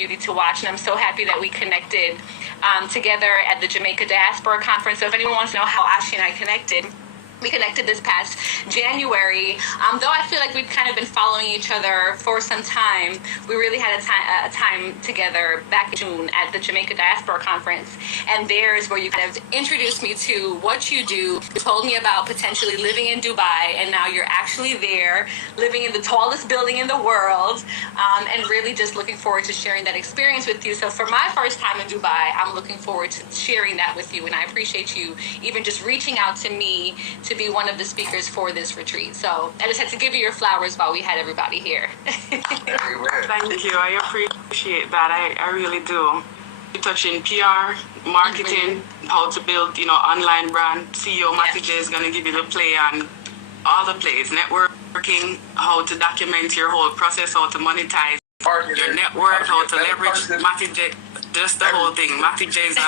beauty to watch, and I'm so happy that we connected together at the Jamaica Diaspora Conference. So if anyone wants to know how Ashi and I connected, we connected this past January. Though I feel like we've kind of been following each other for some time, we really had a time together back in June at the Jamaica Diaspora Conference. And there's where you kind of introduced me to what you do. You told me about potentially living in Dubai, and now you're actually there, living in the tallest building in the world, and really just looking forward to sharing that experience with you. So for my first time in Dubai, I'm looking forward to sharing that with you, and I appreciate you even just reaching out to me to be one of the speakers for this retreat. So I just had to give you your flowers while we had everybody here. Thank you. I appreciate that. I really do. You're touching PR, marketing, how to build, online brand. CEO Matty J is going to give you the play on all the plays, networking, how to document your whole process, how to monetize your network, how to leverage Matty J, just the whole thing. Matty J is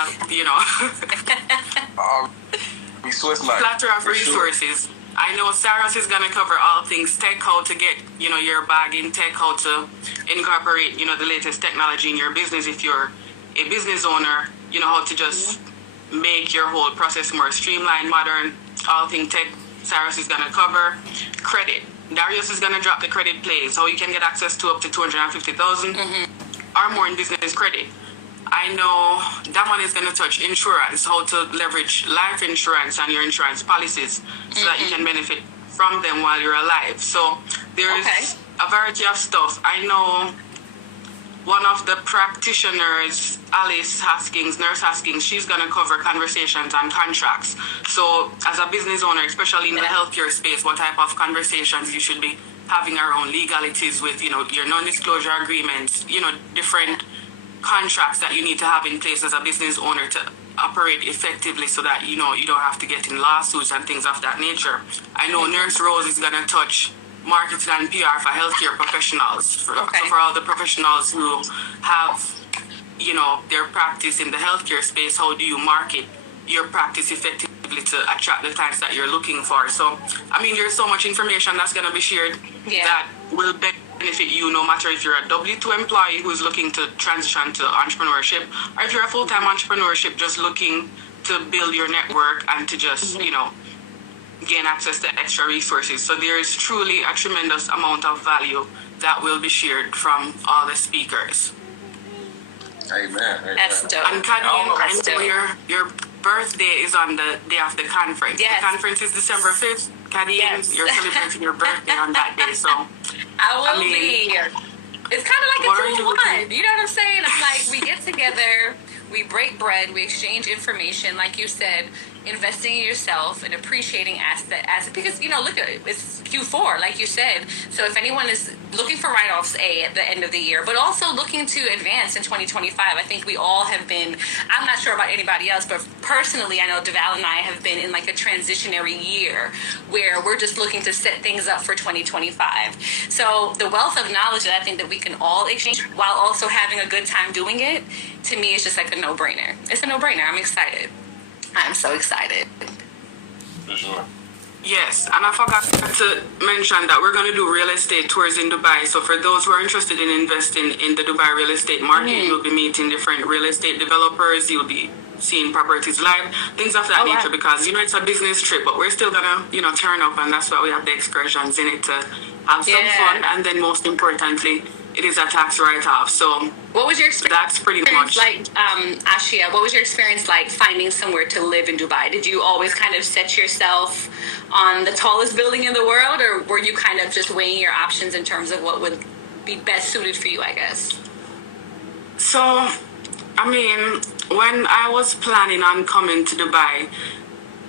plethora of resources. I know Saras is going to cover all things tech, how to get, your bag in tech, how to incorporate, the latest technology in your business. If you're a business owner, how to just make your whole process more streamlined, modern, all things tech. Saras is going to cover credit. Darius is going to drop the credit plays, how you can get access to up to 250,000 or more in business credit. I know that one is going to touch insurance, how to leverage life insurance and your insurance policies so that you can benefit from them while you're alive. So there's a variety of stuff. I know one of the practitioners, Nurse Haskins, she's going to cover conversations and contracts. So as a business owner, especially in the healthcare space, what type of conversations you should be having around legalities with, your non-disclosure agreements, different contracts that you need to have in place as a business owner to operate effectively so that you don't have to get in lawsuits and things of that nature. I know Nurse Rose is going to touch marketing and PR for healthcare professionals. So for all the professionals who have their practice in the healthcare space, how do you market your practice effectively to attract the clients that you're looking for? So there's so much information that's going to be shared that will benefit you, no matter if you're a W-2 employee who's looking to transition to entrepreneurship, or if you're a full-time entrepreneurship just looking to build your network and to just, gain access to extra resources. So there is truly a tremendous amount of value that will be shared from all the speakers. Amen. That's dope. And Khadeen, I know your birthday is on the day of the conference. Yes. The conference is December 5th. Khadeen, you're celebrating your birthday on that day, so I will be here. It's kind of like a 2-in-1. You know what I'm saying? I'm like, we get together, we break bread, we exchange information, like you said, investing in yourself and appreciating asset because look at it, it's Q4 like you said. So if anyone is looking for write-offs at the end of the year, but also looking to advance in 2025, I think we all have been, I'm not sure about anybody else, but personally I know Devale and I have been in like a transitionary year where we're just looking to set things up for 2025. So the wealth of knowledge that I think that we can all exchange while also having a good time doing it, to me is just like a no-brainer. It's a no-brainer. I'm excited. I'm so excited. For sure. Yes, and I forgot to mention that we're going to do real estate tours in Dubai. So for those who are interested in investing in the Dubai real estate market, you'll be meeting different real estate developers. You'll be seeing properties live, things of that nature, because it's a business trip, but we're still gonna turn up, and that's why we have the excursions in it to have some fun. And then most importantly, it is a tax write-off. So what was your experience? That's pretty much like, Ashia, what was your experience like finding somewhere to live in Dubai? Did you always kind of set yourself on the tallest building in the world, or were you kind of just weighing your options in terms of what would be best suited for you, I guess? So, when I was planning on coming to Dubai,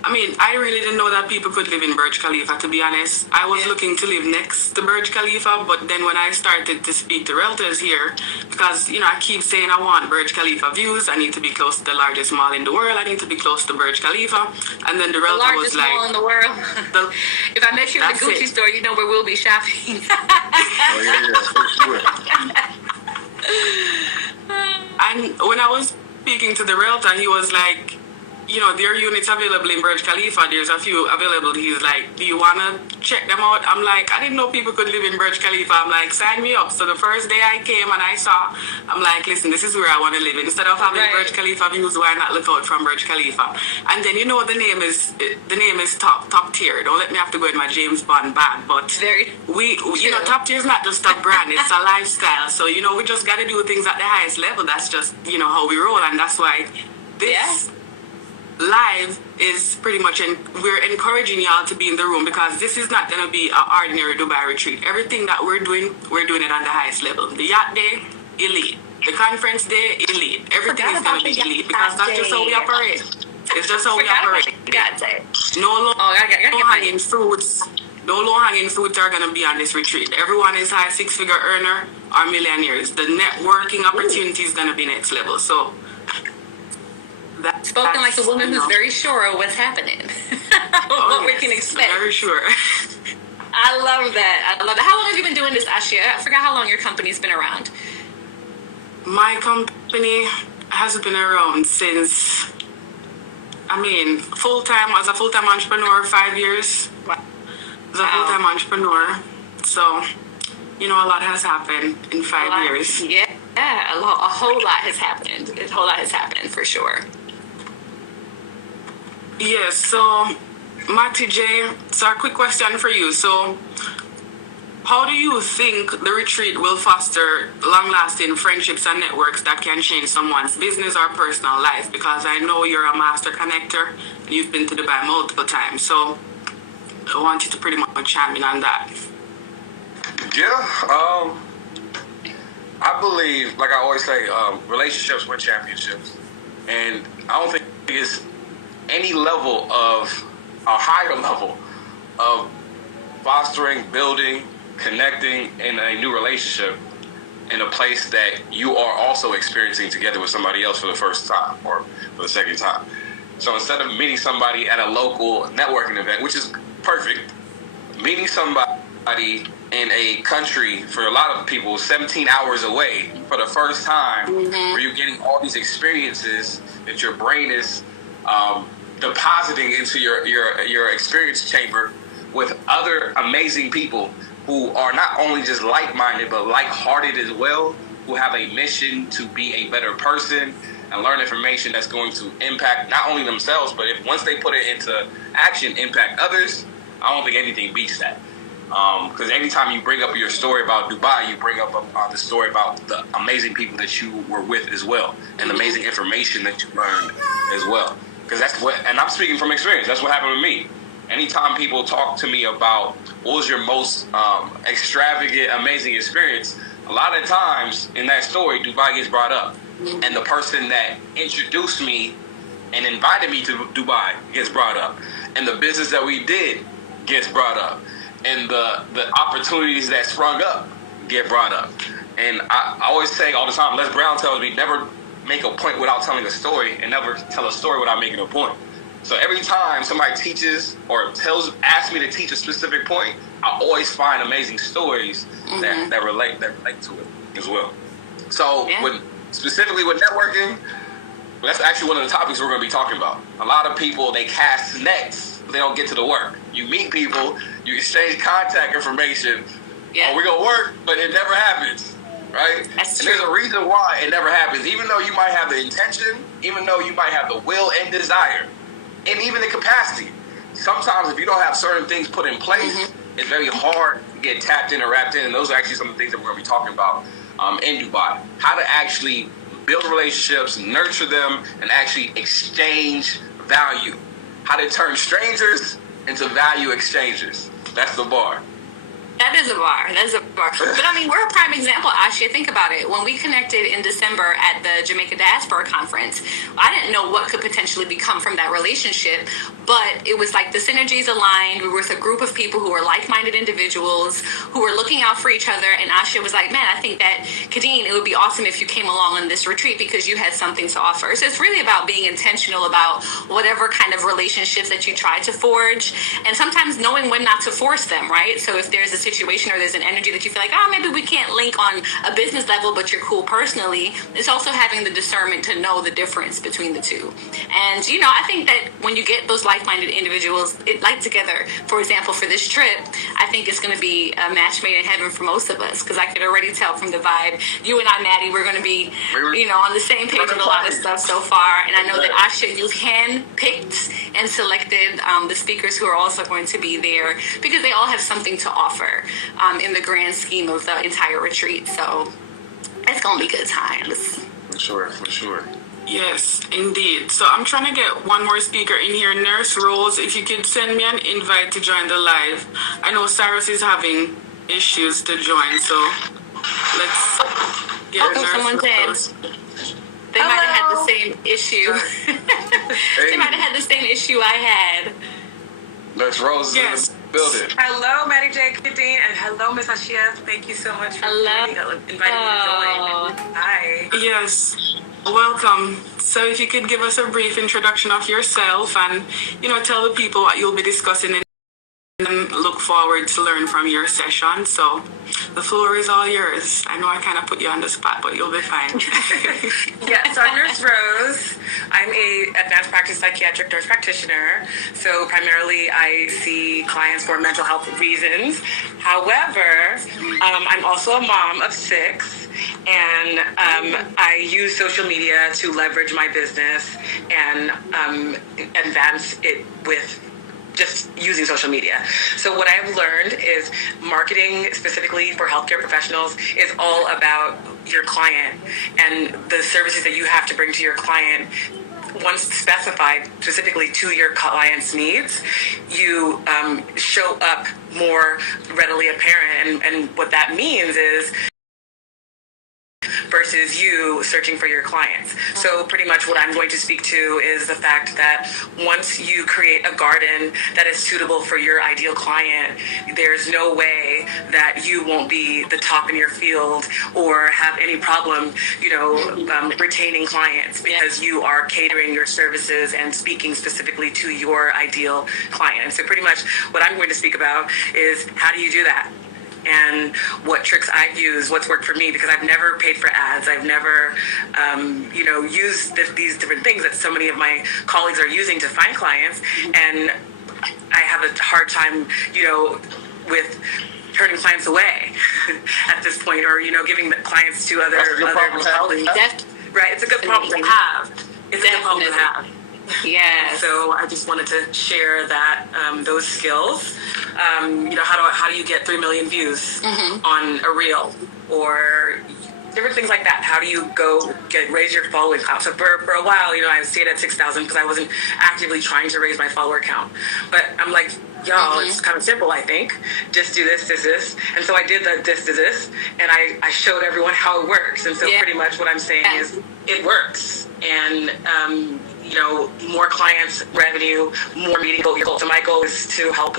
I really didn't know that people could live in Burj Khalifa, to be honest. I was looking to live next to Burj Khalifa, but then when I started to speak to realtors here, because, I keep saying I want Burj Khalifa views, I need to be close to the largest mall in the world, I need to be close to Burj Khalifa, and then the realtor was like... The largest mall in the world? If I met you in the Gucci store, you know where we'll be shopping. For sure. And when I was speaking to the realtor, he was like, their units available in Burj Khalifa. There's a few available. He's like, do you want to check them out? I'm like, I didn't know people could live in Burj Khalifa. I'm like, sign me up. So the first day I came and I saw, I'm like, listen, this is where I want to live. Instead of having Burj Khalifa views, why not look out from Burj Khalifa? And then, the name is top tier. Don't let me have to go in my James Bond bag. But top tier is not just a brand. It's a lifestyle. So, we just got to do things at the highest level. That's just, how we roll. And that's why this live is pretty much, we're encouraging y'all to be in the room, because this is not going to be an ordinary Dubai retreat. Everything that we're doing it on the highest level. The yacht day, elite. The conference day, elite. Everything is going to be elite, because that's just how we operate. It's just how we operate. No low-hanging fruits. No low-hanging fruits are going to be on this retreat. Everyone is high six-figure earner or millionaires. The networking opportunity is going to be next level. So, spoken like a woman who's very sure of what's happening. What we can expect. Very sure. I love that. How long have you been doing this, Ashia? I forgot how long your company's been around. My company has been around since, full-time, as a full-time entrepreneur, 5 years. Wow. As a full-time entrepreneur. So, a lot has happened in 5 years. Yeah, a whole lot has happened. A whole lot has happened, for sure. Yes, so, Matty J, so a quick question for you. So, how do you think the retreat will foster long-lasting friendships and networks that can change someone's business or personal life? Because I know you're a master connector and you've been to Dubai multiple times. So I want you to pretty much chime in on that. Yeah, I believe, like I always say, relationships win championships. And I don't think it's any level of, a higher level of fostering, building, connecting in a new relationship in a place that you are also experiencing together with somebody else for the first time or for the second time. So instead of meeting somebody at a local networking event, which is perfect, meeting somebody in a country, for a lot of people, 17 hours away for the first time, where you're getting all these experiences that your brain is depositing into your experience chamber with other amazing people who are not only just like-minded, but like-hearted as well, who have a mission to be a better person and learn information that's going to impact not only themselves, but if once they put it into action, impact others. I don't think anything beats that. Because anytime you bring up your story about Dubai, you bring up the story about the amazing people that you were with as well, and amazing information that you learned as well. Because that's what, and I'm speaking from experience, that's what happened with me. Anytime people talk to me about what was your most extravagant, amazing experience, a lot of times in that story, Dubai gets brought up. And the person that introduced me and invited me to Dubai gets brought up. And the business that we did gets brought up. And the opportunities that sprung up get brought up. And I always say all the time, Les Brown tells me, never make a point without telling a story, and never tell a story without making a point. So every time somebody teaches or asks me to teach a specific point, I always find amazing stories that relate to it as well. So specifically with networking, that's actually one of the topics we're going to be talking about. A lot of people, they cast nets, but they don't get to the work. You meet people, you exchange contact information, we're going to work, but it never happens, right? That's and true. there's a reason why it never happens. Even though you might have the intention, even though you might have the will and desire, and even the capacity, sometimes if you don't have certain things put in place, it's very hard to get tapped in or wrapped in. And those are actually some of the things that we're going to be talking about in Dubai. How to actually build relationships, nurture them, and actually exchange value. How to turn strangers into value exchangers. That's the bar. That is a bar. But I mean, we're a prime example, Ashia. Think about it. When we connected in December at the Jamaica Diaspora Conference, I didn't know what could potentially become from that relationship, but it was like the synergies aligned. We were with a group of people who were like-minded individuals who were looking out for each other. And Ashia was like, man, I think that, Khadeen, it would be awesome if you came along on this retreat because you had something to offer. So it's really about being intentional about whatever kind of relationships that you try to forge, and sometimes knowing when not to force them, right? So if there's a situation or there's an energy that you feel like, oh, maybe we can't link on a business level, but you're cool personally, it's also having the discernment to know the difference between the two. And, you know, I think that when you get those like-minded individuals like together, for example, for this trip, I think it's going to be a match made in heaven for most of us, because I could already tell from the vibe. You and I, Maddie, we're going to be, you know, on the same page with a lot of stuff so far. And I know that Asha, you hand-picked and selected the speakers who are also going to be there, because they all have something to offer in the grand scheme of the entire retreat. So it's going to be good times. For sure. Yes, indeed. So I'm trying to get one more speaker in here. Nurse Rose, if you could send me an invite to join the live. I know Cyrus is having issues to join, so let's get Nurse someone Rose. They might have had the same issue. They might have had the same issue I had. Nurse Rose is in the building. Hello, Maddie J. Khadeen, and hello, Miss Ashia. Thank you so much for inviting me to join. Hi. Yes. Welcome. So if you could give us a brief introduction of yourself and, you know, tell the people what you'll be discussing and look forward to learn from your session. So the floor is all yours. I know I kind of put you on the spot, but you'll be fine. So I'm Nurse Rose. I'm a advanced practice psychiatric nurse practitioner. So primarily I see clients for mental health reasons. However, I'm also a mom of 6. And I use social media to leverage my business and advance it with just using social media. So what I've learned is marketing specifically for healthcare professionals is all about your client and the services that you have to bring to your client. Once specified specifically to your client's needs, you show up more readily apparent. And what that means is versus you searching for your clients. So pretty much what I'm going to speak to is the fact that once you create a garden that is suitable for your ideal client, there's no way that you won't be the top in your field or have any problem, retaining clients, because you are catering your services and speaking specifically to your ideal client. So pretty much what I'm going to speak about is how do you do that? And what tricks I've used, what's worked for me, because I've never paid for ads. I've never, used these different things that so many of my colleagues are using to find clients. And I have a hard time, with turning clients away at this point, or, giving the clients to other colleagues. Right, it's a good problem to have. It's a good problem to have. Yeah. So I just wanted to share that those skills. How do you get 3 million views on a reel, or different things like that? How do you raise your following count? So for a while, I stayed at 6,000 because I wasn't actively trying to raise my follower count. But I'm like, y'all, it's kind of simple, I think. Just do this, and so I did the this, and I showed everyone how it works. And so pretty much what I'm saying is it works, and more clients, revenue, more meeting goals. So my goal is to help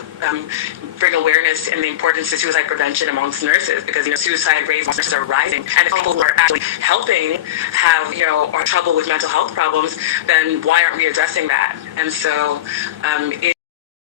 bring awareness in the importance of suicide prevention amongst nurses, because suicide rates amongst nurses are rising, and if people who are actually helping have are trouble with mental health problems, then why aren't we addressing that? And so